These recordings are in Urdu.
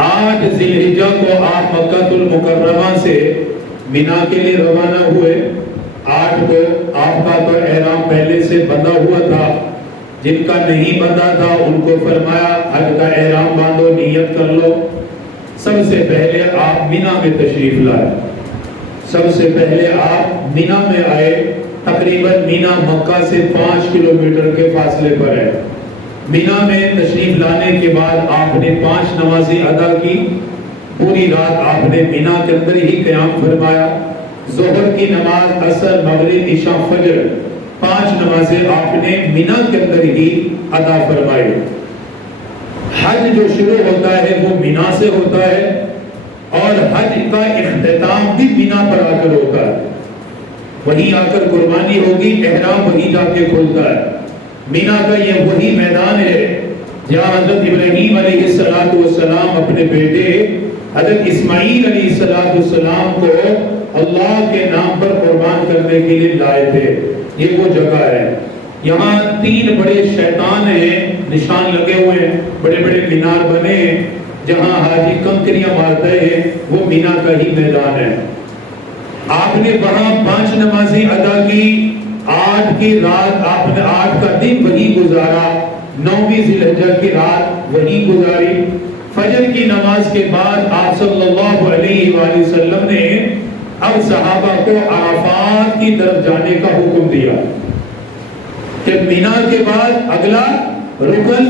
8 ذی الحجہ کو آپ مکہ المکرمہ سے مینا کے لیے روانہ ہوئے۔ 8 کو آپ کا تو احرام پہلے سے بندھا ہوا تھا، جن کا نہیں بندھا تھا ان کو فرمایا حج کا احرام باندھو، نیت کر لو۔ سب سے پہلے آپ مینا میں تشریف لائے، سب سے پہلے آپ مینا میں آئے۔ تقریباً مینا مکہ سے 5 کلومیٹر کے فاصلے پر ہے۔ مینا میں تشریف لانے کے بعد آپ نے 5 نمازیں ادا کی۔ پوری رات آپ نے مینا کے اندر ہی قیام فرمایا۔ ظہر کی نماز، عصر، مغرب، عشاء، فجر، 5 نمازیں آپ نے مینا کے اندر ہی ادا فرمائی۔ حج جو شروع ہوتا ہے وہ مینا سے ہوتا ہے، اور حج کا اختتام بھی مینا پر آ کر ہوتا ہے۔ وہیں آ کر قربانی ہوگی، احرام وہیں جا کے کھلتا ہے۔ مینا کا یہ وہی میدان ہے جہاں حضرت ابراہیم علیہ السلام اپنے بیٹے حضرت اسماعیل علیہ السلام کو اللہ کے نام پر قربان کرنے کے لیے لائے تھے۔ یہ وہ جگہ ہے۔ یہاں 3 بڑے شیطان ہیں، نشان لگے ہوئے ہیں، بڑے بڑے مینار بنے ہیں جہاں حاجی کنکریاں مارتے ہیں، وہ مینا کا ہی میدان ہے۔ آپ نے وہاں 5 نمازیں ادا کی۔ 8 کی رات آپ نے 8 کا دن وہی گزارا، 9ویں ذی الحجہ کی رات وہی گزاری۔ فجر کی نماز کے بعد آپ صلی اللہ علیہ وآلہ وسلم نے اب صحابہ کو عرفات کی طرف جانے کا حکم دیا کہ مینا کے بعد اگلا رکن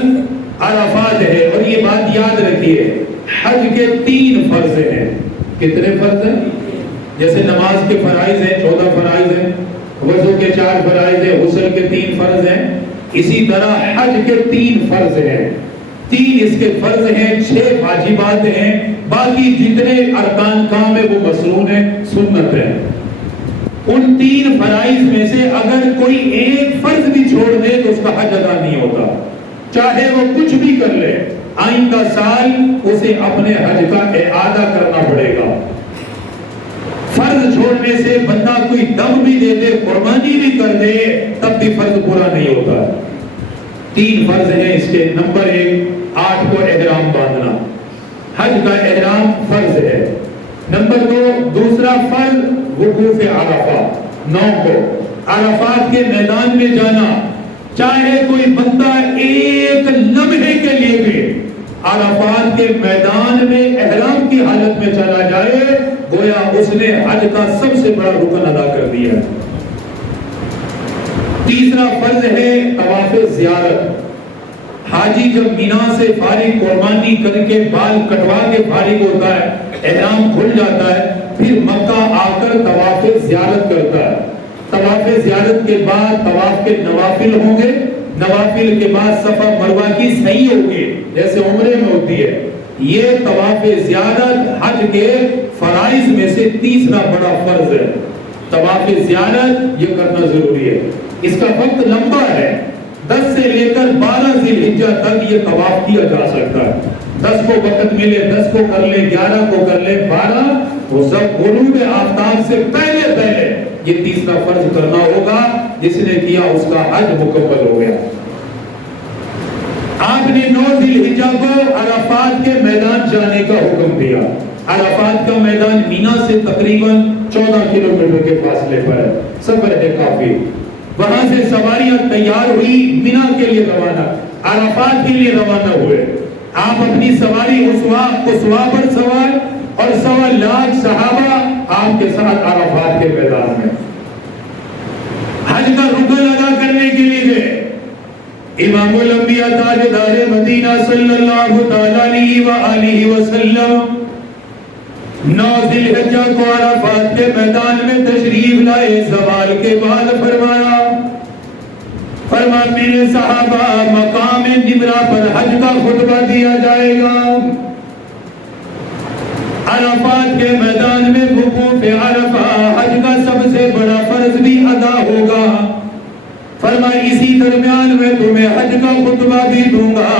عرفات ہے۔ اور یہ بات یاد رکھیے، حج کے 3 فرض ہیں۔ کتنے فرض ہیں؟ جیسے نماز کے فرائض ہیں 14 فرائض ہیں، وضو کے 4 فرائض ہیں، غسل کے 3 فرض ہیں، اسی طرح حج کے 3 فرض ہیں۔ 3 اس کے فرض ہیں، 6 واجبات ہیں، باقی جتنے ارکان کام ہے وہ مسنون ہے، سنت ہے۔ ان 3 فرائض میں سے اگر کوئی ایک فرض بھی چھوڑ دے تو اس کا حج ادا نہیں ہوتا، چاہے وہ کچھ بھی کر لے، آئندہ سال اسے اپنے حج کا اعادہ کرنا پڑے گا۔ فرض چھوڑنے سے بندہ کوئی دم بھی دے دے، قربانی بھی کر دے، تب بھی فرض پورا نہیں ہوتا۔ 3 فرض ہیں اس کے۔ نمبر 1، 8 کو احرام باندھنا، حج کا احرام فرض ہے۔ نمبر 2، دوسرا فرض وقوف عرفات، 9 کو عرفات کے میدان میں جانا۔ چاہے کوئی بندہ ایک لمحے کے لیے بھی عرفات کے میدان میں احرام کی حالت میں چلا جائے، گویا اس نے حج کا سب سے بڑا رکن ادا کر دیا۔ تیسرا فرض ہے طواف زیارت۔ حاجی جب مینا سے فارغ قربانی کر کے بال کٹوا کے فارغ ہوتا ہے، احرام کھل جاتا ہے، پھر مکہ آ کر طواف زیارت کرتا ہے۔ طواف زیارت کے بعد طواف کے نوافل ہوں گے، نوافل کے بعد صفا مروہ کی سعی ہوگی جیسے عمرے میں ہوتی ہے۔ یہ طواف زیارت حج کے فرائض میں سے تیسرا بڑا فرض ہے۔ طواف زیارت یہ کرنا ضروری ہے۔ اس کا وقت لمبا ہے، 10 سے لے کر 12 ذی الحجہ تک یہ طواف کیا جا سکتا ہے۔ 10 کو وقت ملے 10 کو کر لے، 11 کو کر لے، 12 وہ سب غروب آفتاب سے پہلے پہلے یہ تیسرا فرض کرنا ہوگا۔ جس نے کیا اس کا حج مکمل ہو گیا۔ آپ نے 9 ذی الحجہ کو عرفات کے میدان جانے کا حکم دیا۔ عرفات کا میدان مینا سے تقریباً 14 کلومیٹر کے فاصلے پر ہے، سفر ہے کافی۔ وہاں سے سواریاں تیار ہوئی، مینا کے لیے روانہ، عرفات کے لیے روانہ ہوئے۔ آپ اپنی سواری اسوا پر سوار اور 1.25 لاکھ صحابہ آپ کے ساتھ عرفات کے میدان میں حج کا رکن ادا کرنے کے لیے گئے۔ امام الانبیاء تاجدار مدینہ صلی اللہ تعالی علیہ وآلہ وسلم 9 ذی الحجہ کو عرفات کے میدان میں تشریف لائے۔ زوال کے بعد فرمایا میرے صحابہ مقام نمرہ پر حج کا خطبہ دیا جائے گا۔ عرفات کے میدان میں وقوف عرفہ حج کا سب سے بڑا فرض بھی ادا ہوگا۔ فرمایا اسی درمیان میں تمہیں حج کا خطبہ بھی دوں گا،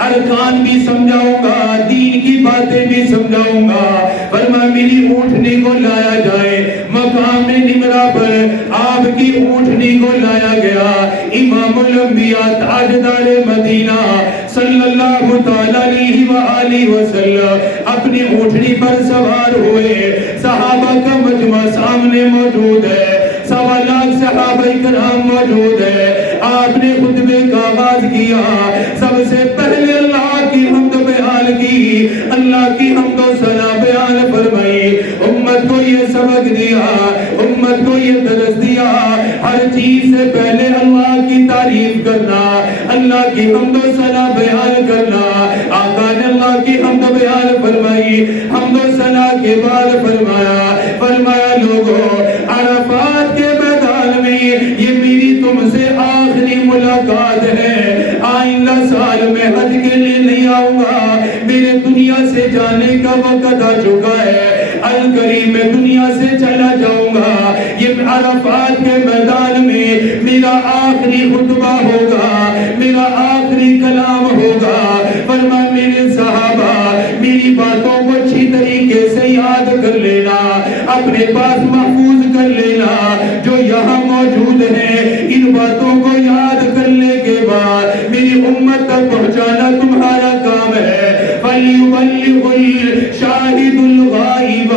ارکان بھی سمجھاؤں گا، دین کی باتیں بھی سمجھاؤں گا۔ فرمایا میری اونٹنی کو لایا جائے۔ مقام نمرہ پر آپ کی اونٹنی کو لایا گیا۔ امام الانبیاء تاجدار مدینہ صلی اللہ تعالی علیہ وآلہ علیہ وسلم اپنی اونٹنی پر سوار ہوئے. صحابہ کا مجمع سامنے موجود ہے, 1.25 لاکھ صحابہ کرام موجود ہے. آپ نے خطبے کا آغاز کیا, سب سے پہلے اللہ کی حمد بیان کی, اللہ کی حمد و ثنا بیان فرمائی, امت کو یہ سبق دیا, امت کو یہ درس دیا, ہر چیز سے پہلے اللہ کی تعریف کرنا, اللہ کی حمد و ثنا بیان کرنا. آقا نے اللہ کی حمد بیان فرمائی, حمد و ثنا کے بعد فرمایا لوگوں, عرفات کے میدان میں یہ میری تم سے آخری ملاقات ہے, آئندہ سال میں حج کے لیے نہیں آؤں گا, میرے دنیا سے جانے کا وقت آ چکا ہے, القریب میں دنیا سے چلا جاؤں گا. یہ عرفات کے میدان میں میرا آخری خطبہ ہوگا, میرا آخری کلام ہوگا. فرمایا میرے صحابہ میری باتوں کو اچھی طریقے سے یاد کر لینا, اپنے پاس محفوظ کر لینا. جو یہاں موجود ہیں ان باتوں کو یاد کرنے کے بعد میری امت تک پہنچانا تمہارا کام ہے. فَلْيُبَلِّغُ الشَّاهِدُ الْغَائِبَ,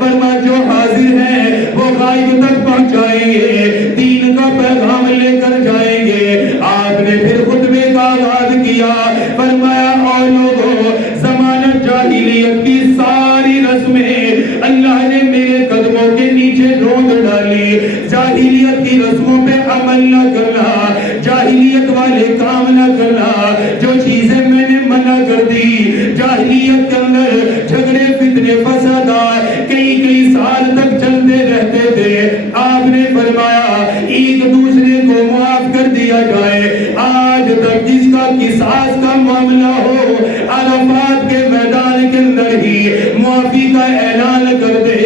فرمایا جو حاضر ہیں وہ غائب تک پہنچائیں گے, دین کا پیغام لے کر جائیں گے. آپ نے پھر خطبے کا آغاز کیا, فرمایا اور لوگوں زمانہ جاہلیت کی ساری رسمیں اللہ نے میرے قدموں کے نیچے روند ڈالی. جاہلیت کی رسموں پہ عمل نہ کرنا, جاہلیت والے کام نہ کرنا, جو چیزیں میں نے منع کر دی. جاہلیت کے اندر جھگڑے فتنے فسادات کئی سال تک چلتے رہتے تھے. آپ نے فرمایا ایک دوسرے کو معاف کر دیا جائے. آج تک جس کا قصاص کا معاملہ ہو, عرفات کے میدان کے اندر ہی معافی کا اعلان کر دے,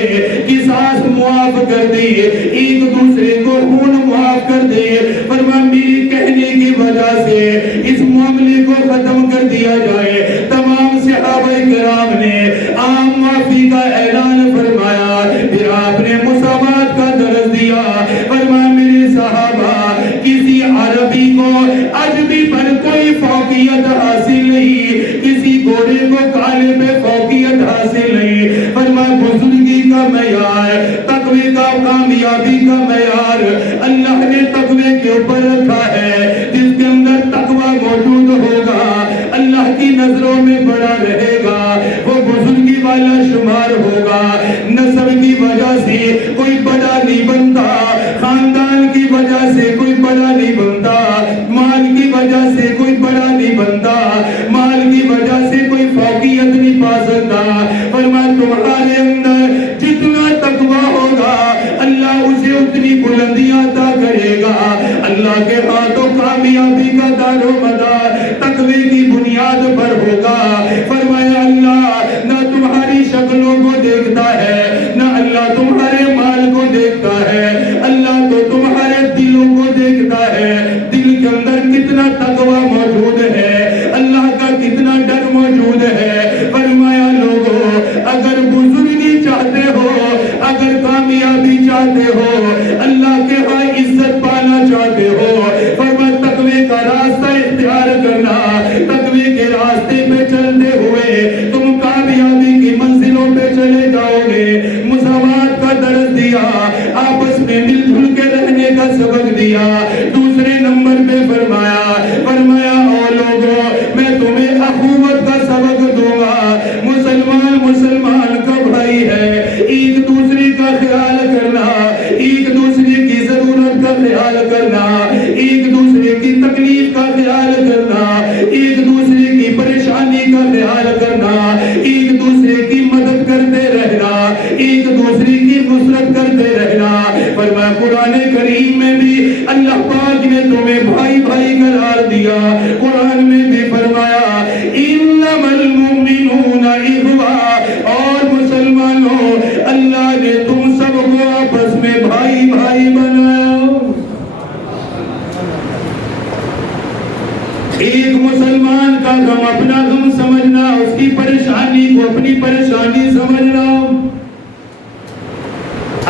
قصاص معاف کر دے, ایک دوسرے کو خون معاف کر دے. فرمایا میری کہنے کی وجہ سے اس معاملے کو ختم کر دیا جائے. تمام صحابہ کرام نے عام معافی کا اعلان فرمایا. پھر آپ نے مساوات کا درس دیا. فرمایا میرے صحابہ کسی عربی کو عجمی پر کوئی فوقیت حاصل نہیں, کسی گورے کو کالے پہ فوقیت حاصل نہیں. فرمایا بزرگی کا معیار, تقوی کا, کامیابی کا معیار اللہ نے تقوی کے اوپر رکھا ہے. جس کے اندر تقوی موجود ہوگا اللہ کی نظروں میں بڑا رہے گا, وہ بزرگی والا شمار ہوگا. نسب کی وجہ سے کوئی بڑا نہیں بنتا, خاندان کی وجہ سے کوئی بڑا نہیں بنتا, مال کی وجہ سے کوئی بڑا نہیں بنتا, مال کی وجہ سے کوئی فوقیت نہیں پا سکتا. فرمایا تمہارے اندر جتنا تقوی ہوگا اللہ اسے اتنی بلندیاں عطا کرے گا. اللہ کے ہاتھوں کامیابی کا دار و مدار تقوی کی بنیاد پر ہوگا. فرمایا اللہ نہ تمہاری شکلوں کو دیکھتا ہے, نہ اللہ تمہارے مال کو دیکھتا ہے, اللہ تو تمہارے دلوں کو دیکھتا ہے. دل کے اندر کتنا تقوی موجود ہے, اللہ کا کتنا ڈر موجود ہے. فرمایا لوگوں اگر بزرگی چاہتے ہو, اگر کامیابی چاہتے ہو, اللہ کے ہاں عزت پانا چاہتے ہو, فرمایا تقوی کا راستہ اختیار کرنا. تقوی کے راستے پہ چلتے ہوئے تم کامیابی کی منزلوں پہ چلے جاؤ گے. مساوات کا درس دیا, آپس میں مل جل کے رہنے کا سبق دیا. دوسرے نمبر پہ فرمایا او لوگوں میں تمہیں اخوت کا سبق دوں گا. مسلمان کا بھائی ہے, ایک دوسرے کا خیال کرنا, ایک دوسرے کی ضرورت کا خیال کرنا, ایک دوسرے کی تکلیف کا خیال کرنا, ایک دوسرے کی پریشانی کا خیال کرنا, ایک دوسرے کی مدد کرتے رہنا, ایک دوسرے کی نصرت کرتے رہنا. فرمایا قرآن کریم میں بھی اللہ پاک نے تمہیں بھائی بھائی قرار دیا. قرآن میں بھی فرمایا انما المؤمنون اخوہ, اور مسلمانوں اللہ نے تم سب کو آپس میں بھائی بھائی بنایا. ایک مسلمان کا غم اپنا غم سمجھنا, اس کی پریشانی کو اپنی پریشانی سمجھنا.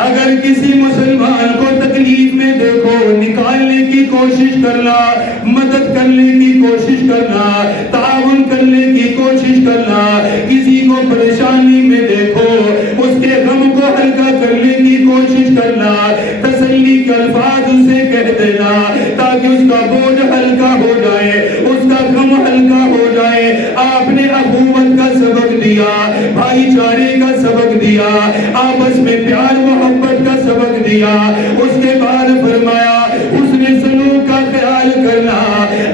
اگر کسی مسلمان کو تکلیف میں دیکھو, نکالنے کی کوشش کرنا, مدد کرنے کی کوشش کرنا, تعاون کرنے کی کوشش کرنا. ہلکا کرنے کی کوشش کرنا، تسلی کے الفاظ اسے کہہ دینا تاکہ اس کا بوجھ ہلکا ہو جائے، اس کا غم ہلکا ہو جائے۔ آپ نے اخوت کا سبق دیا، بھائی چارے کا سبق دیا، آپس میں پیار محبت کا سبق دیا۔ اس کے بعد فرمایا حسن سلوک کا خیال کرنا،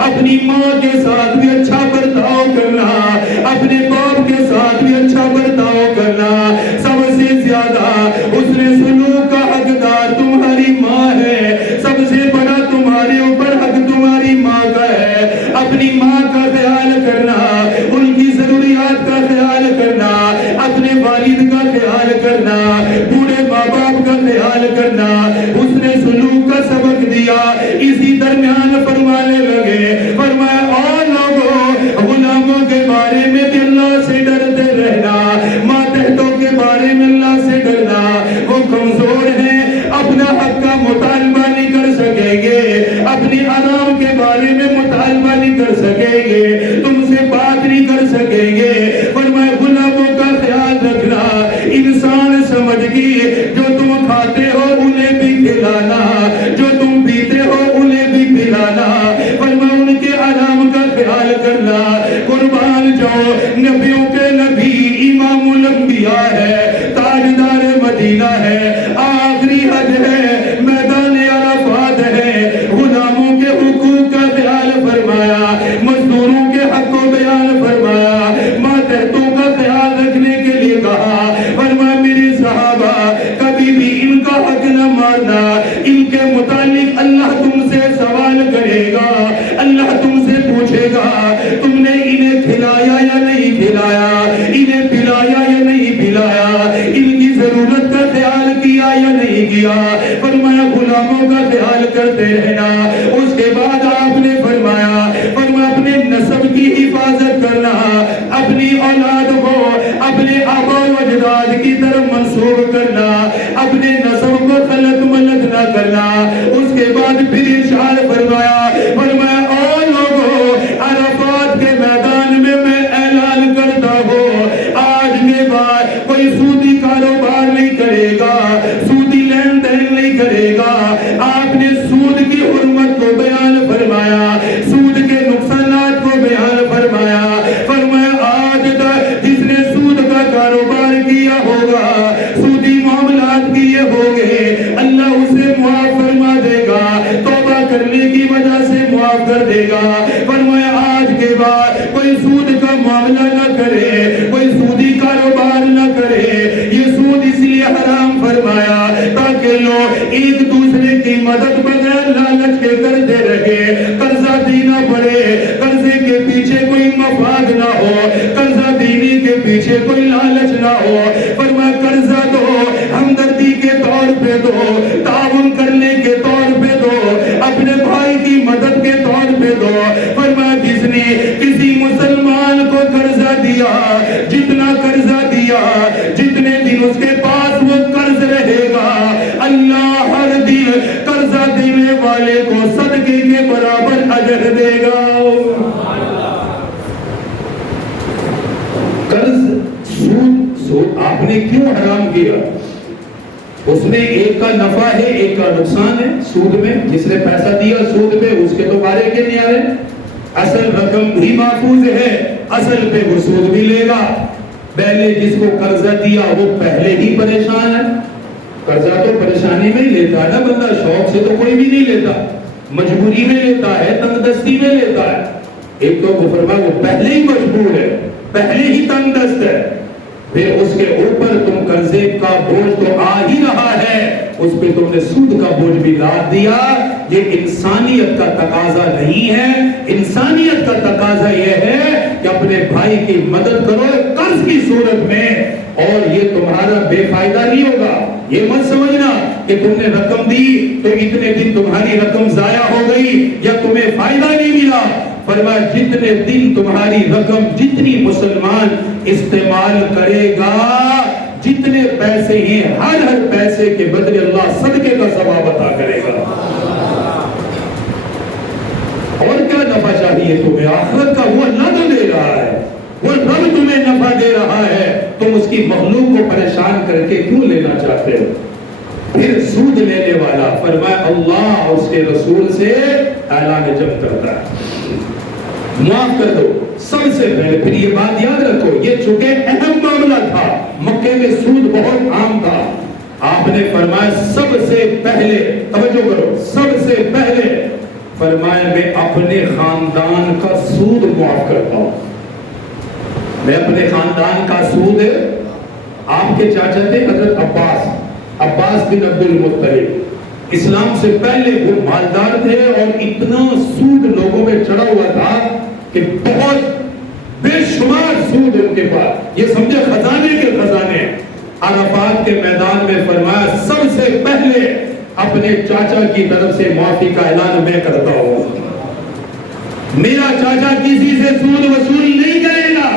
اپنی ماں کے ساتھ بھی اچھا برتاؤ کرنا، اپنے باپ کے ساتھ بھی اچھا برتاؤ کرنا۔ سب سے زیادہ حسن سلوک کا حقدار تمہاری ماں ہے، سب سے بڑا تمہارے اوپر حق تمہاری ماں کا ہے۔ اپنی ماں کا خیال کرنا، ان کی ضروریات کا خیال کرنا، اپنے والد کا خیال کرنا، بوڑھے ماں باپ کا خیال کرنا، حسن سلوک کا سبق دیا۔ اسی درمیان فرمانے لگے، فرمایا اور لوگوں غلاموں کے بارے میں بھی اللہ سے ڈرتے رہنا، ماتحتوں کے بارے میں اللہ سے ڈرنا، وہ کمزور ہیں، اپنا حق کا مطالبہ نہیں کر سکیں گے، اپنی آرام کے بارے میں مطالبہ نہیں کر سکیں گے، تم سے بات نہیں کر سکیں گے۔ فرمایا غلاموں کا خیال رکھنا، انسان سمجھ کی جو تم کھاتے ہو انہیں بھی کھلانا، جو تم پیتے ہو انہیں بھی پلانا۔ فرمایا ان کے آرام کا خیال کرنا۔ قربان جو نبیوں کے نبی امام الانبیاء ہے، تاجدار مدینہ ہے، آخری حج ہے، میدان عرفات ہے، غلاموں کے حقوق کا خیال فرمایا، مزدوروں کے حق کو بیان فرمایا، ماتحتوں کا خیال رکھنے کے لیے کہا۔ فرمایا میرے صحابہ کبھی بھی ان کا حق نہ مارنا، ان کے متعلق اللہ تم سے سوال کرے گا، اللہ تم سے پوچھے گا تم نے انہیں کھلایا یا نہیں کھلایا، انہیں پلایا یا نہیں پلایا، ان کی ضرورت کا خیال کیا یا نہیں کیا۔ فرمایا غلاموں کا خیال کرتے رہنا۔ اس کے بعد آپ نے فرمایا اپنے نسب کی حفاظت کرنا، اپنی اولاد کو اپنے آبا و اجداد کی طرف منسوب کرنا، اپنے نسب کو خلط ملط نہ کرنا۔ اس کے بعد پھر ارشاد فرمایا اور لوگوں عرفات کے میدان میں میں اعلان کرتا ہوں آج کے بعد کوئی سودی کاروبار نہیں کرے گا، سودی لین دین نہیں کرے گا۔ آپ نے سود کی حرمت کو بیان فرمایا، سود کے نقصانات کو بیان فرمایا۔ فرمایا آج تک جس نے سود کا کاروبار کیا ہوگا، سودی معاملات کیے ہوگے، اللہ اسے معاف فرما دے گا، توبہ کرنے کی وجہ سے معاف کر دے گا۔ فرمایا آج کے بعد کوئی سود کا معاملہ نہ کرے، کوئی سودی کاروبار نہ کرے۔ یہ سود اس لیے حرام فرمایا تاکہ لوگ ایک دوسرے کی مدد بغیر لالچ کے کرتے رہے، قرضہ دینا پڑے، قرضے کے پیچھے کوئی مفاد نہ ہو، قرضہ دینے کے پیچھے کوئی لالچ نہ ہو۔ فرمایا قرضہ دو ہمدردی کے طور پہ دو، تعاون کرنے کے طور پہ دو، اپنے بھائی کی مدد کے طور پہ دو۔ فرمایا جس نے کسی مسلمان کو قرضہ دیا، جتنا قرضہ دیا، جتنے دن اس کے پاس وہ قرض رہے گا، اللہ ہر دن قرضہ دینے والے کو صدقے کے برابر اجر دے گا۔ قرض سود آپ نے کیوں حرام کیا؟ اس میں ایک کا نفع ہے ایک کا نقصان ہے سود میں۔ جس نے پیسہ دیا سود پہ اس کے تو بارے کے نہیں آ رہے، اصل رقم بھی محفوظ ہے، اصل پہ وہ سود بھی لے گا۔ پہلے جس کو قرضہ دیا وہ پہلے ہی پریشان ہے، قرضہ تو پریشانی میں ہی لیتا ہے نا بندہ، شوق سے تو کوئی بھی نہیں لیتا، مجبوری میں لیتا ہے، تنگ دستی میں لیتا ہے۔ ایک تو وہ فرمایا وہ پہلے ہی مجبور ہے، پہلے ہی تنگ دست ہے، پھر اس کے اوپر تم قرضے کا بوجھ تو آ ہی رہا ہے، اس پہ تم نے سود کا بوجھ بھی لاد دیا۔ یہ انسانیت کا تقاضا نہیں ہے، انسانیت کا تقاضا یہ ہے کہ اپنے بھائی کی مدد کرو قرض کی صورت میں، اور یہ تمہارا بے فائدہ نہیں ہوگا۔ یہ مت سمجھنا کہ تم نے رقم دی تو اتنے دن تمہاری رقم ضائع ہو گئی یا تمہیں فائدہ نہیں ملا۔ فرمایا جتنے دن تمہاری رقم جتنی مسلمان استعمال کرے گا، جتنے پیسے ہیں ہر پیسے کے بدلے اللہ صدقے کا ثواب عطا کرے گا۔ اور کیا نفع چاہیے تمہیں؟ آخرت کا وہ اللہ تو دے رہا ہے، وہ رب تمہیں نفع دے رہا ہے، تم اس کی مخلوق کو پریشان کر کے کیوں لینا چاہتے ہو؟ پھر سود لینے والا فرمایا اللہ اور اس کے رسول سے اعلان جنگ کرتا ہے، معاف کر دو سب سے پہلے۔ پھر یہ بات یاد رکھو، یہ چونکہ اہم معاملہ تھا، مکے میں سود بہت عام تھا، آپ نے فرمایا سب سے پہلے، توجہ کرو، سب سے پہلے فرمایا میں اپنے خاندان کا سود معاف کرتا ہوں۔ میں اپنے خاندان کا سود، آپ کے چاچا تھے حضرت عباس بن عبد المطلب، اسلام سے پہلے وہ مالدار تھے اور اتنا سود لوگوں میں چڑھا ہوا تھا کہ بہت بے شمار سود ان کے پاس، یہ سمجھے خزانے کے خزانے۔ عرفات کے میدان میں فرمایا سب سے پہلے اپنے چاچا کی طرف سے معافی کا اعلان میں کرتا ہوں، میرا چاچا کسی سے سود وصول نہیں کرے گا،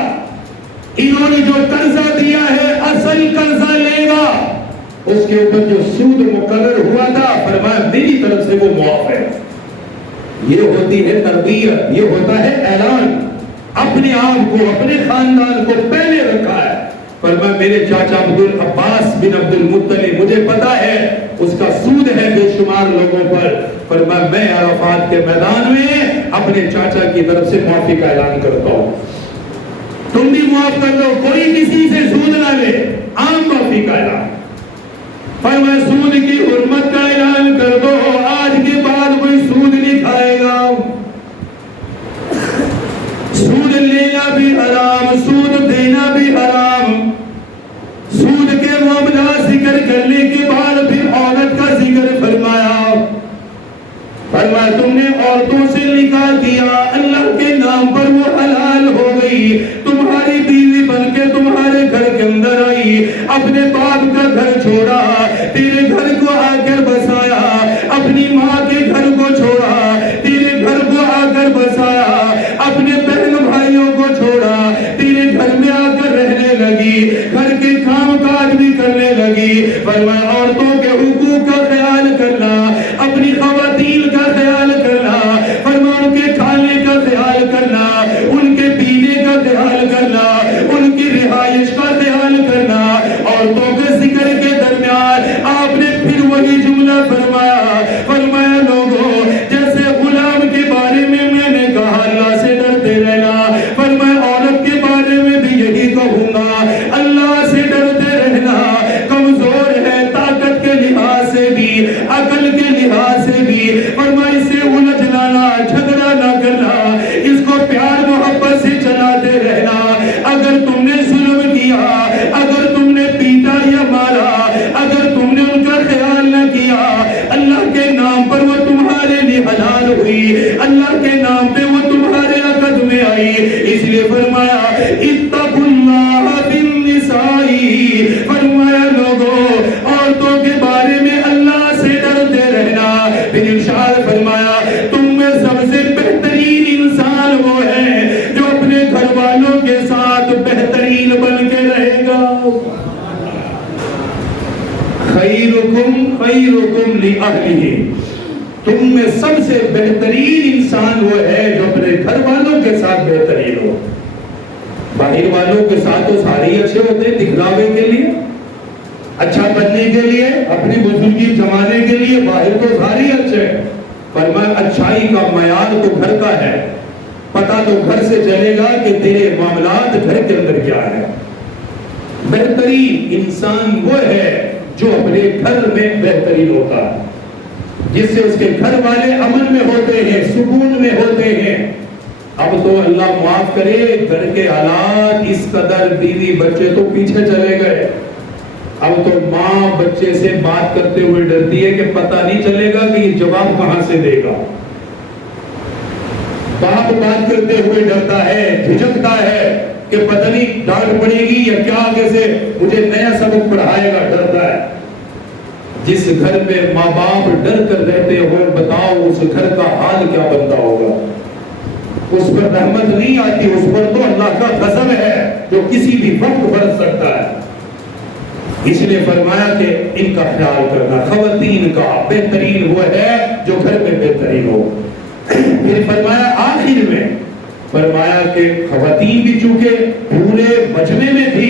انہوں نے جو قرضہ دیا ہے اصل قرضہ لے گا، اس کے اوپر جو سود مقرر ہوا تھا فرمایا میری طرف سے وہ معاف ہے۔ یہ ہوتی ہے تربیت، یہ ہوتا ہے اعلان، اپنے آپ کو اپنے خاندان کو پہلے رکھا ہے۔ فرمایا میرے چاچا عباس بن عبد المطلب، مجھے پتا ہے اس کا سود ہے بے شمار لوگوں پر، فرمایا میں عرفات کے میدان میں اپنے چاچا کی طرف سے معافی کا اعلان کرتا ہوں، تم بھی معاف کر دو، کوئی کسی سے سود نہ لے، عام معافی کا اعلان۔ فرمایا سود کی حرمت کا اعلان کر دو، آج کے بعد کوئی سود نہیں کھائے گا، سود لینا بھی حرام، سود دینا بھی حرام۔ سود کے معاملہ ذکر کرنے کے بعد پھر عورت کا ذکر فرمایا، فرمایا تم نے عورتوں سے نکاح کیا، اللہ کے نام پر وہ حلال ہو گئی، تمہاری بیوی بن کے تمہارے گھر کے اندر آئی، اپنے باپ کا گھر چھوڑا، تیرے گھر کو آ کر بسایا، اپنی ماں کے گھر کو چھوڑا، تیرے گھر کو آ کر بسایا، اپنے بہن بھائیوں کو چھوڑا، تیرے گھر میں آ کر رہنے لگی، گھر کے کام کاج بھی کرنے لگی۔ فرمایا عورتوں کے حقوق کا خیال کرنا، اپنی خواتین کا خیال کرنا، فرمایا ان کے کھانے کا خیال کرنا، ان کے پینے کا خیال کرنا، ان کی رہائش کا خیال کرنا۔ عورتوں کے ذکر کے درمیان آپ نے پھر وہی جملہ فرمایا، فرمایا لوگوں جیسے غلام کے بارے میں نے کہا اللہ سے ڈرتے رہنا، فرمایا عورت کے بارے میں بھی یہی کہوں گا، اللہ سے ڈرتے رہنا۔ کمزور ہے طاقت کے لحاظ سے بھی، عقل کے لحاظ سے بھی، فرمایا اس سے الجھ لانا، جھگڑا نہ کرنا، اس کو پیار محبت سے چلاتے رہنا۔ اگر تم نے ظلم کیا، اگر تم نے پیٹا یا مارا، اگر تم نے ان کا خیال نہ کیا، اللہ کے نام پر وہ تمہارے لیے حلال ہوئی، اللہ کے نام پہ وہ تمہارے عقد میں آئی، اس لیے فرمایا اتقوا اللہ بالنساء، فرمایا لوگوں عورتوں کے بارے میں اللہ سے ڈرتے رہنا۔ پھر ارشاد فرمایا تم میں سب سے بہترین انسان وہ ہے جو اپنے گھر والوں کے ساتھ بہترین بن کے رہے گا۔ خیرکم خیرکم لأہلہ، تم میں سب سے بہترین انسان وہ ہے جو اپنے گھر والوں کے ساتھ بہترین ہو۔ باہر والوں کے ساتھ تو سارے اچھے ہوتے ہیں، دکھلاوے کے لیے، اچھا بننے کے لیے، اپنی بزرگی جمانے کے لیے، باہر تو سارے اچھے ہیں، فرمایا اچھائی کا معیار تو گھر کا ہے، پتہ تو گھر سے چلے گا کہ تیرے معاملات گھر کے اندر کیا ہے۔ بہترین انسان وہ ہے جو اپنے گھر میں بہترین ہوتا ہے، جس سے اس کے گھر والے امن میں ہوتے ہیں، سکون میں ہوتے ہیں۔ اب تو اللہ معاف کرے، گھر کے حالات اس قدر، بیوی بچے تو پیچھے چلے گئے، اب تو ماں بچے سے بات کرتے ہوئے ڈرتی ہے کہ پتہ نہیں چلے گا کہ یہ جواب کہاں سے دے گا، باپ بات کرتے ہوئے ڈرتا ہے، جھجکتا ہے کہ پتہ نہیں ڈانٹ پڑے گی یا کیا آگے سے مجھے نیا سبق پڑھائے گا، ڈرتا ہے۔ جس گھر میں ماں باپ ڈر کر رہتے ہو، بتاؤ اس گھر کا حال کیا بنتا ہوگا۔ اس پر رحمت نہیں آتی، اس پر تو اللہ کا غضب ہے جو کسی بھی وقت برس سکتا ہے۔ اس نے فرمایا کہ ان کا خیال کرنا، خواتین کا بہترین وہ ہے جو گھر میں بہترین ہو۔ پھر فرمایا آخر میں فرمایا کہ خواتین بھی چونکہ پورے مجمع میں تھی،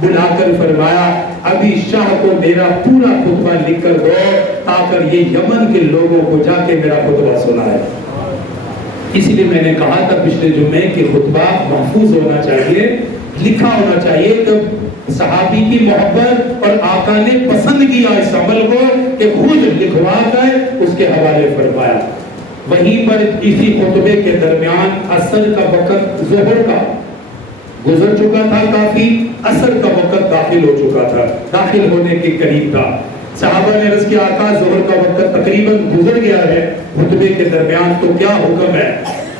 بلا کر فرمایا ابھی شاہ کو میرا پورا خطبہ لکھ کر دو تاکہ یہ یمن کے لوگوں کو جا کے میرا خطبہ سنائے. اس لیے میں نے کہا تھا پچھلے جمعے کہ خطبہ محفوظ ہونا چاہیے, لکھا ہونا چاہیے. کہ صحابی کی محبت اور آقا نے پسند کیا اس عمل کو کہ خود لکھوا کر اس کے حوالے فرمایا. وہیں پر اسی خطبے کے درمیان عصر کا وقت ظہر کا گزر چکا تھا, کافی عصر کا وقت داخل ہو چکا تھا, داخل ہونے کے قریب تھا. صحابہ نے عرض کیا آقا ظہر کا وقت تقریباً گزر گیا ہے, خطبے کے درمیان تو کیا حکم ہے؟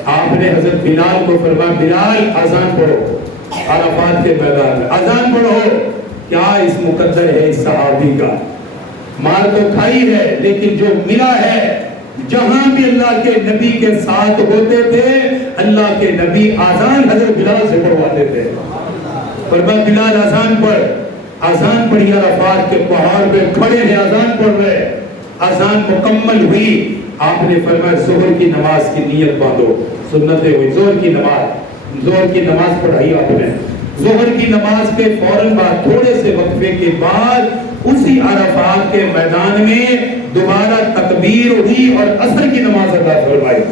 آپ نے حضرت بلال کو فرمایا بلال اذان پڑھو, عرفات کے میدان میں اذان پڑھو. کیا اس مقدر ہے اس صحابی کا, مار تو کھائی ہے لیکن جو ملا ہے, جہاں بھی اللہ کے نبی کے ساتھ ہوتے تھے اللہ کے نبی اذان حضرت بلال سے پڑھواتے تھے. فرمایا بلال اذان پڑھ. اذان پڑھی, عرفات کے پہاڑ پہ کھڑے ہیں اذان پڑھ رہے. اذان مکمل ہوئی, آپ نے فرمایا ظہر کی نماز کی نیت باندھو. سنتیں ہوئی, ظہر کی نماز پڑھائی آپ نے. ظہر کی نماز کے فوراً بعد تھوڑے سے وقفے کے بعد اسی عرفات کے میدان میں دوبارہ تکبیر ہوئی اور عصر کی نماز ادا فرمائی.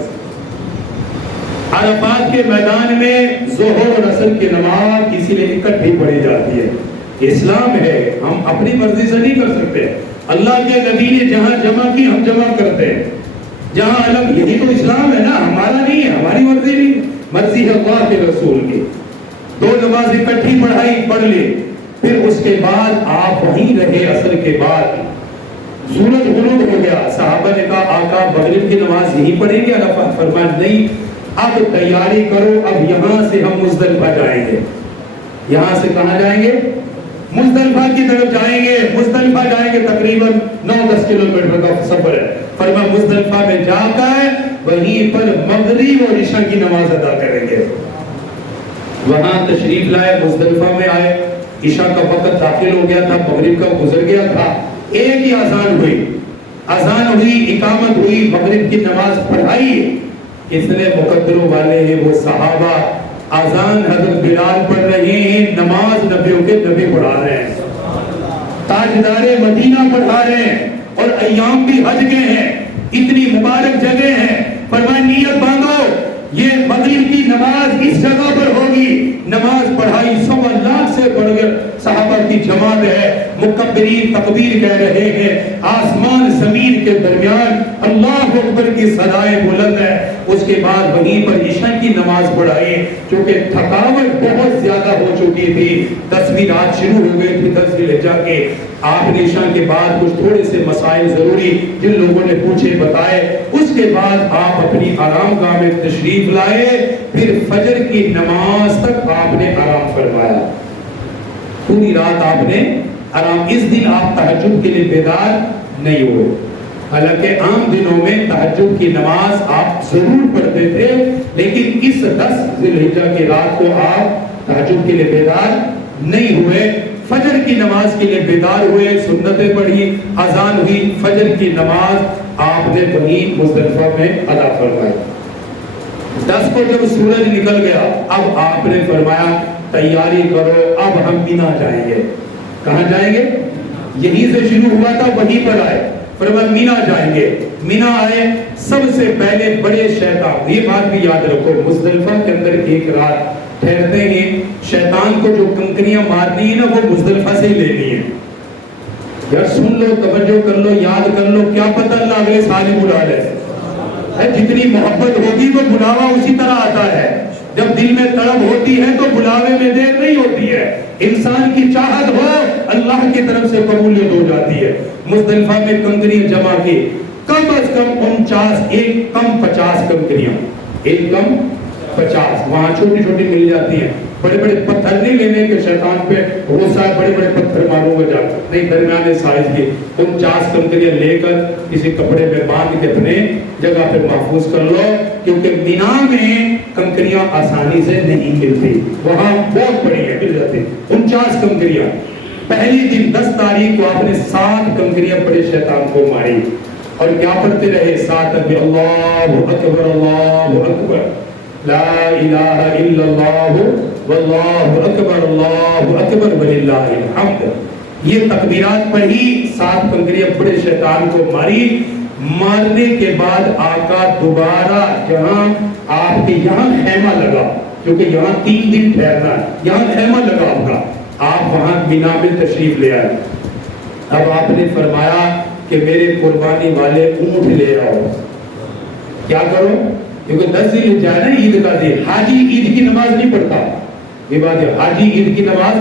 عرفات کے میدان میں ظہر اور عصر کی نماز اسی لیے اکٹھی پڑھی جاتی ہے. اسلام ہے, ہم اپنی مرضی سے نہیں کر سکتے. اللہ کے نبی نے جہاں جمع کی ہم جمع کرتے ہیں, جہاں الگ, یہی تو اسلام ہے نا, ہمارا نہیں ہے, ہماری مرضی نہیں, مرضی ہے اللہ کے رسول کی. دو نماز اکٹھی پڑھائی, پڑھ لی. پھر اس کے بعد آپ وہیں رہے. عصر کے بعد سورج غروب ہو گیا. صحابہ نے کہا آقا مغرب کی نماز یہی پڑھیں گے؟ فرمایا نہیں, اب تیاری کرو, اب یہاں سے ہم مزدلفہ جائیں گے. یہاں سے کہاں جائیں گے؟ مزدلفہ کی طرف جائیں گے. مزدلفہ جائیں گے, تقریباً 9-10 کلومیٹر کا سفر ہے. فرمایا مزدلفہ میں جا کر وہیں پر مغرب اور عشاء کی نماز ادا کریں گے. وہاں تشریف لائے, مزدلفہ میں آئے, عشاء کا وقت داخل ہو گیا تھا, مغرب کا گزر گیا تھا. ایک ہی اذان ہوئی, اقامت ہوئی, مغرب کی نماز پڑھائی. اتنے مقدروں والے ہیں وہ صحابہ, اذان حضرت بلال پڑھ رہے ہیں, نماز نبیوں کے نبی پڑھا رہے ہیں, تاجدار مدینہ پڑھا رہے ہیں, اور ایام بھی حج کے ہیں, اتنی مبارک جگہ ہیں. فرمایا نیت باندھو, یہ مغرب کی نماز اس جگہ پر ہوگی. نماز پڑھائی, 100 لاکھ سے بڑھ کر صحابہ کی جماعت ہے. مکبرین تکبیر کہہ رہے ہیں, آسمان زمین کے درمیان اللہ اکبر کی صدائیں بلند ہے. اس کے بعد وہیں پر عشاء کی نماز پڑھائی. چونکہ تھکاوٹ بہت زیادہ ہو چکی تھی, 10ویں رات شروع ہو گئی تھی 10 ذی الحجہ کے. آپ نے عشاء کے بعد کچھ تھوڑے سے مسائل ضروری جن لوگوں نے پوچھے بتائے. اس کے بعد آپ اپنی آرام گاہ میں تشریف لائے. پھر فجر کی نماز تک آپ نے آرام فرمایا, پوری رات آپ نے آرام. اس دن آپ تہجد کے لیے بیدار نہیں ہوئے. حالانکہ عام دنوں میں تہجد کی نماز آپ ضرور پڑھتے تھے, لیکن اس 10 ذی الحجہ کی رات کو آپ تہجد کے لیے بیدار نہیں ہوئے. فجر کی نماز کے لیے بیدار ہوئے, سنتیں پڑھی, اذان ہوئی, فجر کی نماز آپ نے وہیں مزدلفہ میں ادا فرمائی. 10 کو جب سورج نکل گیا, اب آپ نے فرمایا تیاری کرو, اب ہم مینا جائیں گے. کہاں جائیں گے؟ یہیں سے شروع ہوا تھا, وہیں پر آئے. فرمایا مینا جائیں گے. مینا آئے, سب سے پہلے بڑے شیطان, یہ بات بھی یاد رکھو, مزدلفہ کے اندر ایک رات ٹھہرتے ہیں. شیطان کو جو کنکریاں مارنی ہے نا, وہ مزدلفہ سے ہی لینی ہے. یار سن لو, توجہ کر لو, یاد کر لو, کیا پتہ اللہ اگلے سال ہی بلا لے. جتنی محبت ہوگی تو بلاوا اسی طرح آتا ہے. جب دل میں طلب ہوتی ہے تو بلاوے میں دیر نہیں ہوتی ہے. انسان کی چاہت ہو, اللہ کی طرف سے قبولیت ہو جاتی ہے. مزدلفہ میں کنکریاں جمع کی, کم از کم 49, ایک کم 50 کنکریاں, ایک کم 50. وہاں چھوٹی چھوٹی مل جاتی ہیں. بڑے بڑے پتھر نہیں لینے کے, شیطان پہ غصہ ہے, بڑے بڑے پتھر ماروں گا جا کر نہیں, درمیانے سائز کی 49 کنکریاں لے کر کسی کپڑے میں باندھ کے اپنے جگہ پہ محفوظ کر لو. کیونکہ مینا میں کنکریاں آسانی سے نہیں ملتی, وہاں بہت بڑی ہے, مل جاتی 49 کنکریاں. پہلی دن 10 تاریخ کو آپ نے 7 کنکریاں بڑے شیطان کو ماری, اور کیا پڑھتے رہے 7 تکبیر, اللہ اکبر, اللہ اکبر, لا الہ الا اللہ واللہ اکبر وللہ الحمد۔ یہ تکبیرات پڑھی، 7 کنکریاں بڑے شیطان کو ماری، مارنے کے بعد آقا دوبارہ جہاں آپ کے یہاں خیمہ لگا، کیونکہ یہاں 3 دن ٹھہرنا ہے، یہاں خیمہ لگا ہوگا، آپ وہاں مینا میں تشریف لے آئے۔ اب آپ نے فرمایا کہ میرے قربانی والے اونٹ لے آؤ۔ کیا کرو؟ کیونکہ 10 ذی الحجہ ہے نا، عید کا دن، حاجی عید کی نماز نہیں پڑھتا، یہ بات ہے، حاجی عید کی نماز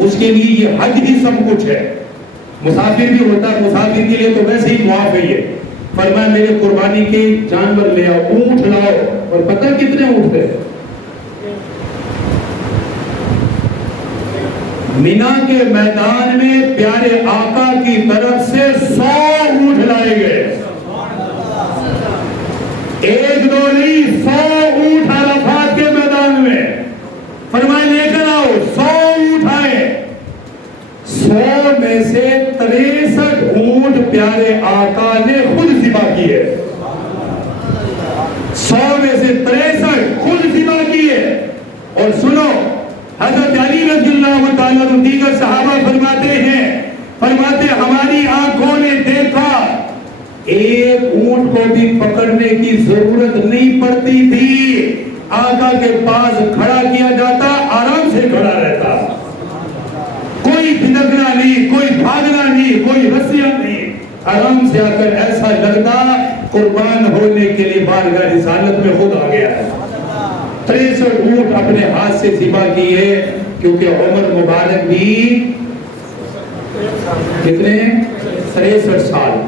اس کے لیے یہ حج ہی سب کچھ ہے، مسافر بھی ہوتا ہے، مسافر کے لیے تو ویسے ہی معاف ہے یہ۔ فرمایا میرے قربانی کے جانور لے آؤ، اونٹ لاؤ، اور پتہ کتنے اونٹ تھے؟ مینا کے میدان میں پیارے آقا کی طرف سے 100 اونٹ لائے گئے، 1 2 نہیں، 100 اونٹ عرفات کے میدان میں۔ فرمایا لے کر آؤ، 100 اونٹ آئے، 100 میں سے 63 اونٹ پیارے آقا نے خود ذبح کیے، 100 میں سے 63 خود ذبح کیے۔ اور سنو، حضرت علی رضی اللہ تعالیٰ عنہ دیگر صحابہ فرماتے ہماری آنکھوں نے دیکھا ایک اونٹ کو بھی پکڑنے کی ضرورت نہیں پڑتی تھی، آقا کے پاس کھڑا کیا جاتا، آرام سے کھڑا رہتا، کوئی بھٹکنا نہیں، کوئی بھاگنا نہیں، کوئی رسیاں نہیں، آرام سے آ کر ایسا لگتا قربان ہونے کے لیے بارگاہ رسالت میں خود آ گیا ہے۔ 63 اونٹ اپنے ہاتھ سے ذبح کیے، کیونکہ عمر مبارک بھی کتنے؟ 63 سال،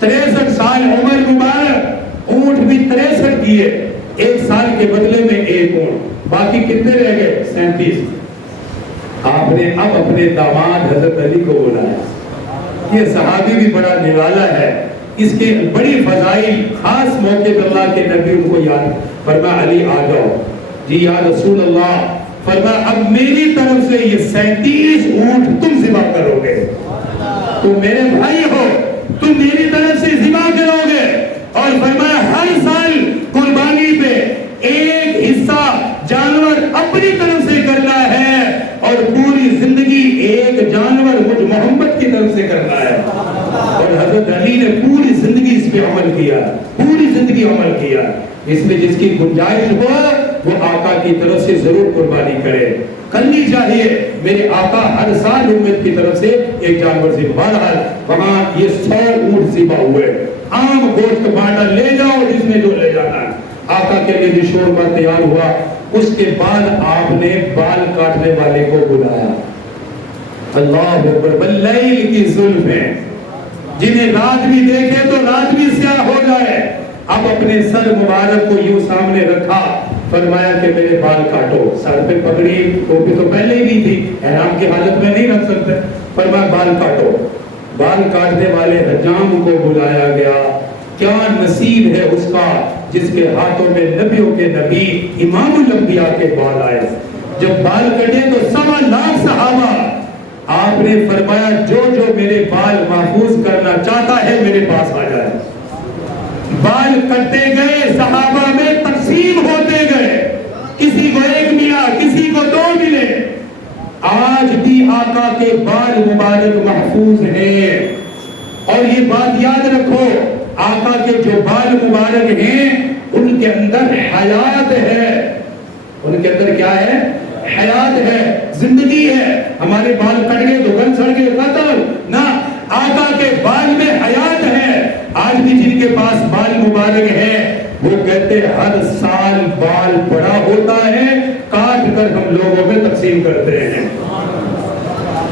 63 سال عمر مبارک، اونٹ بھی 63 کیے، 1 سال کے بدلے میں 1 اونٹ، باقی کتنے رہ گئے؟ 37۔ آپ نے اب اپنے داماد حضرت علی کو بلایا، یہ صحابی بھی بڑا نوالا ہے، اس کے بڑی فضائل، خاص موقع پر اللہ کے نبی ان کو یاد، فرمایا علی آ جاؤ، جی یا رسول اللہ، فرمایا اب میری طرف سے یہ 37 اونٹ تم ذبح کرو گے، تم میرے بھائی ہو، تم میری طرف سے ذبح کرو گے، اور فرمایا ہر سال قربانی پہ 1 حصہ جانور اپنی طرف سے کرنا ہے، اور پوری زندگی 1 جانور مجھ محمد کی طرف سے کرنا ہے۔ اور حضرت علی نے پوری زندگی اس پہ عمل کیا، پوری زندگی عمل کیا، اس میں جس کی گنجائش ہو وہ آقا کی طرف سے ضرور قربانی کرے، کرنی چاہیے۔ میرے آقا ہر سال امت کی طرف سے 1 جانور ذبح، بہرحال وہاں یہ 100 اونٹ ذبح ہوئے، عام گوشت بانٹا، لے جاؤ جس میں جو لے جانا ہے۔ آقا کے لیے بھی شوربہ تیار ہوا، اس کے بعد آپ نے بال کاٹنے والے کو بلایا، اللہ اکبر، باللیل کی زلفیں، جنہیں رات بھی دیکھے تو رات بھی سیاہ ہو جائے، اب اپنے سر مبارک کو یوں سامنے رکھا، فرمایا کہ میرے بال کاٹو، سر پہ پگڑی ٹوپی تو پہلے ہی نہیں تھی، احرام کی حالت میں نہیں رکھ سکتے، فرمایا بال کاٹو۔ بال کاٹنے والے حجام کو بلایا گیا، کیا نصیب ہے اس کا جس کے ہاتھوں میں نبیوں کے نبی امام الانبیاء کے بال آئے۔ جب بال کٹے تو 1.25 لاکھ صحابہ، آپ نے فرمایا جو جو میرے بال محفوظ کرنا چاہتا ہے میرے پاس آ جائے۔ بال کٹتے گئے، صحابہ میں تقسیم ہوتے گئے، کسی کو 1 ملا، کسی کو 2 ملے۔ آج بھی آقا کے بال مبارک محفوظ ہیں، اور یہ بات یاد رکھو، آقا کے جو بال مبارک ہیں ان کے اندر حیات ہے، ان کے اندر کیا ہے؟ حیات ہے، زندگی ہے۔ ہمارے بال کٹ گئے تو گن سڑ گئے، قتل نہ، آقا کے بال میں حیات ہے۔ آج بھی جن کے پاس بال مبارک ہے وہ کہتے ہیں ہر سال بال بڑا ہوتا ہے، کاٹ کر ہم لوگوں میں تقسیم کرتے ہیں۔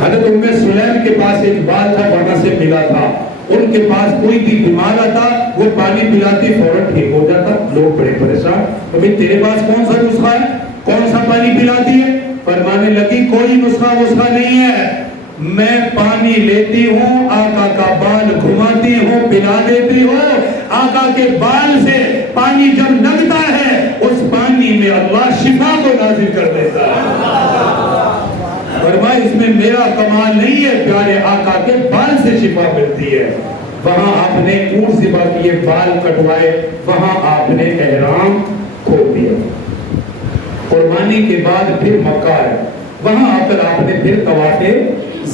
حضرت ام سلیم کے پاس ایک بال تھا، وہاں سے ملا تھا، ان کے پاس کوئی بھی بیمار آتا وہ پانی پلاتی فوراً ٹھیک ہو جاتا، لوگ بڑے پریشان، ابھی تیرے پاس کون سا نسخہ ہے، کون سا پانی پلاتی ہے؟ فرمانے لگی کوئی نسخہ نہیں ہے، میں پانی لیتی ہوں، آقا کا بال گھماتی ہوں، پلا دیتی ہوں، آقا کے بال سے پانی جب لگتا ہے اس پانی میں اللہ شفا کو نازل کر دیتا ہے۔ فرمایا اس میں میرا کمال نہیں ہے، پیارے آقا کے بال سے شفا ملتی ہے۔ وہاں آپ نے اونٹ ذبح کیے، بال کٹوائے، وہاں آپ نے احرام کھول دیا۔ قربانی کے بعد پھر مکہ ہے، وہاں آ کر آپ نے پھر طواف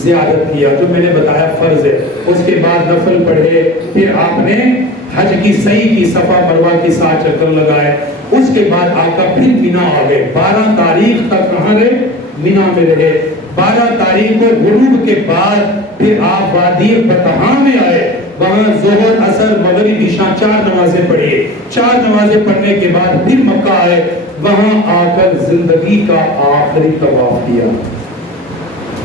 زیارت کیا جو میں نے بتایا فرض ہے، اس کے بعد نفل پڑھے، پھر آپ نے حج کی سعی کی، صفا مروہ کی 7 چکر لگائے، اس کے بعد آقا پھر مینا آ گئے، 12 تاریخ تک کہاں رہے؟ مینا میں رہے۔ 12 تاریخ کو غروب کے بعد پھر آپ وادی بطحاء میں آئے، وہاں ظہر عصر مغرب عشاء 4 نمازیں پڑھی، 4 نمازیں پڑھنے کے بعد پھر مکہ آئے، وہاں آ کر زندگی کا آخری طواف کیا،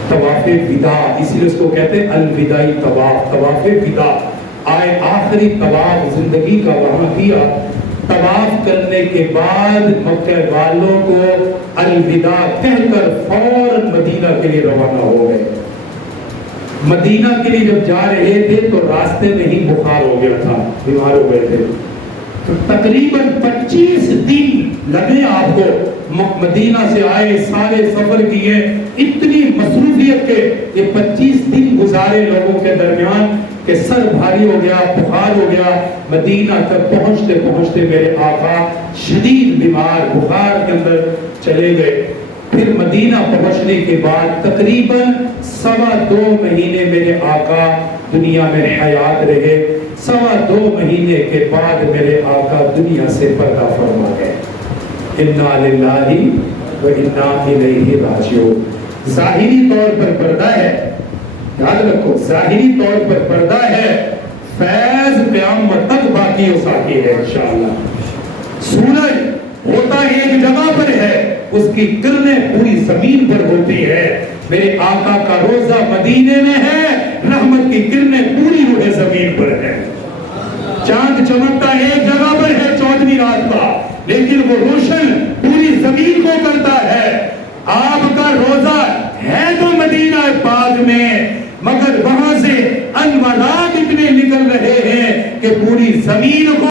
طواف وداع، اسی لیے اس کو کہتے ہیں الوداعی طواف، طواف وداع، آئے آخری طواف زندگی کا وہاں کیا۔ طواف کرنے کے بعد مکہ والوں کو الوداع کہہ کر فوراً مدینہ کے لیے روانہ ہو گئے۔ مدینہ کے لیے جب جا رہے تھے تو راستے میں ہی بخار ہو گیا تھا، بیمار ہو گئے تھے، تو تقریباً 25 دن لگے آپ کو، مدینہ سے آئے، سارے سفر کیے، اتنی مصروفیت کے یہ 25 دن گزارے لوگوں کے درمیان کہ سر بھاری ہو گیا، بخار ہو گیا۔ مدینہ تک پہنچتے پہنچتے میرے آقا شدید بیمار، بخار کے اندر چلے گئے۔ پھر مدینہ پہنچنے کے بعد تقریباً 2.25 مہینے میرے آقا دنیا میں حیات رہے، 2.25 مہینے کے بعد میرے آقا دنیا سے پردہ فرما گئے۔ انا للہ و انا الیہ راجعون۔ ظاہری طور پر پردہ ہے، یاد رکھو ظاہری طور پر پردہ ہے، فیض قیامت تک باقی و ساقی ہے انشاءاللہ۔ سورج ہوتا ایک جگہ پر ہے، اس کی کرنیں پوری زمین پر ہوتی ہے۔ میرے آقا کا روزہ مدینے میں ہے، رحمت کی کرنیں پوری روح زمین پر ہے۔ چاند چمکتا ایک جگہ پر ہے 14ویں رات کا، لیکن وہ روشن پوری زمین کو کرتا ہے۔ آپ کا روزہ ہے تو مدینہ پاک میں، مگر وہاں سے انوارات اتنے نکل رہے ہیں کہ پوری زمین کو